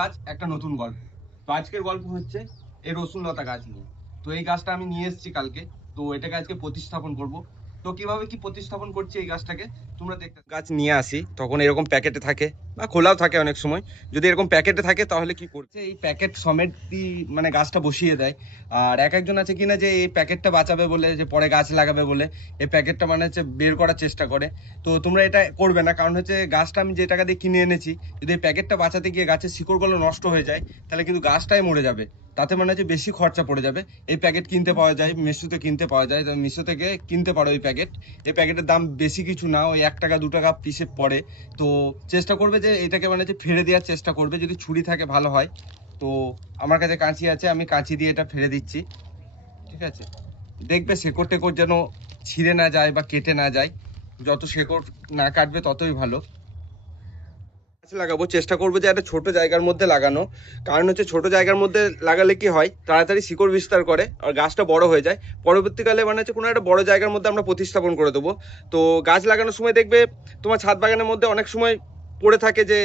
গাছ একটা নতুন গল্প। তো আজকের গল্প হচ্ছে এই রসুন লতা গাছ নিয়ে। তো এই গাছটা আমি নিয়ে এসেছি কালকে, তো এটাকে আজকে প্রতিস্থাপন করব। তো কিভাবে কি প্রতিস্থাপন করছি এই গাছটাকে তোমরা দেখতে। গাছ নিয়ে আসি তখন এরকম প্যাকেটে থাকে বা খোলাও থাকে অনেক সময়। যদি এরকম প্যাকেটে থাকে তাহলে কি করছে, এই প্যাকেট সমেত মানে গাছটা বসিয়ে দেয়। আর এক একজন আছে কিনা যে এই প্যাকেটটা বাঁচাবে বলে, যে পরে গাছ লাগাবে বলে এই প্যাকেটটা মানে হচ্ছে বের করার চেষ্টা করে। তো তোমরা এটা করবে না, কারণ হচ্ছে গাছটা আমি যে টাকা দিয়ে কিনে এনেছি, যদি এই প্যাকেটটা বাঁচাতে গিয়ে গাছের শিকড়গুলো নষ্ট হয়ে যায় তাহলে কিন্তু গাছটাই মরে যাবে। তাতে মানে হচ্ছে বেশি খরচা পড়ে যাবে। এই প্যাকেট কিনতে পাওয়া যায়, মিশোতে কিনতে পাওয়া যায়, তো মিশো থেকে কিনতে পারো এই প্যাকেট। এই প্যাকেটের দাম বেশি কিছু না, ওই 1 টাকা 2 টাকা পিসে পড়ে। তো চেষ্টা করবে যে এটাকে মানে হচ্ছে ফেলে দেওয়ার চেষ্টা করবে, যদি ছুরি থাকে ভালো হয়। তো আমার কাছে কাঁচি আছে, আমি কাঁচি দিয়ে এটা ফেলে দিচ্ছি। ঠিক আছে, দেখবে শেকড় টেকড় যেন ছিঁড়ে না যায় বা কেটে না যায়। যত শেকড় না কাটবে ততই ভালো। গাছ লাগাবো, চেষ্টা করবো যে একটা ছোট জায়গার মধ্যে লাগানো। কারণ হচ্ছে ছোট জায়গার মধ্যে লাগালে কি হয়, তাড়াতাড়ি শিকড় বিস্তার করে আর গাছটা বড় হয়ে যায়। পরবর্তীকালে মানে হচ্ছে কোনো একটা বড় জায়গার মধ্যে আমরা প্রতিস্থাপন করে দেবো। তো গাছ লাগানোর সময় দেখবে তোমার ছাদ বাগানের মধ্যে অনেক সময় পড়ে থাকে যে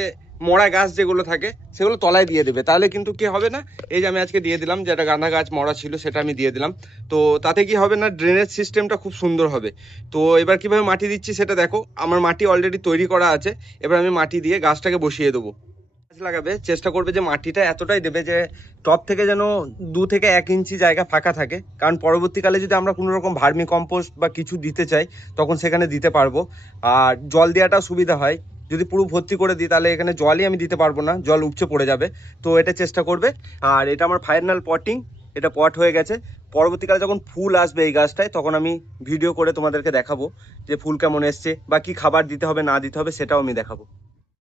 মরা গাছ যেগুলো থাকে সেগুলো তলায় দিয়ে দেবে, তাহলে কিন্তু কি হবে না, এই যে আমি আজকে দিয়ে দিলাম যে একটা গাঁদা গাছ মরা ছিল সেটা আমি দিয়ে দিলাম। তো তাতে কি হবে না, ড্রেনেজ সিস্টেমটা খুব সুন্দর হবে। তো এবার কিভাবে মাটি দিচ্ছি সেটা দেখো, আমার মাটি অলরেডি তৈরি করা আছে। এবার আমি মাটি দিয়ে গাছটাকে বসিয়ে দেবো। গাছ লাগাবে চেষ্টা করবে যে মাটিটা এতটাই দেবে যে টপ থেকে যেন 2 থেকে 1 ইঞ্চি জায়গা ফাঁকা থাকে, কারণ পরবর্তীকালে যদি আমরা কোনো রকম ভার্মি কম্পোস্ট বা কিছু দিতে চাই তখন সেখানে দিতে পারবো। আর জল দেওয়াটাও সুবিধা হয়, যদি পুরো ভর্তি করে দিই তাহলে এখানে জলই আমি দিতে পারবো না, জল উপচে পড়ে যাবে। তো এটা চেষ্টা করবে। আর এটা আমার ফাইনাল পটিং, এটা পট হয়ে গেছে। পরবর্তীকালে যখন ফুল আসবে এই গাছটায় তখন আমি ভিডিও করে তোমাদেরকে দেখাবো যে ফুল কেমন এসছে বা কি খাবার দিতে হবে না দিতে হবে সেটাও আমি দেখাবো।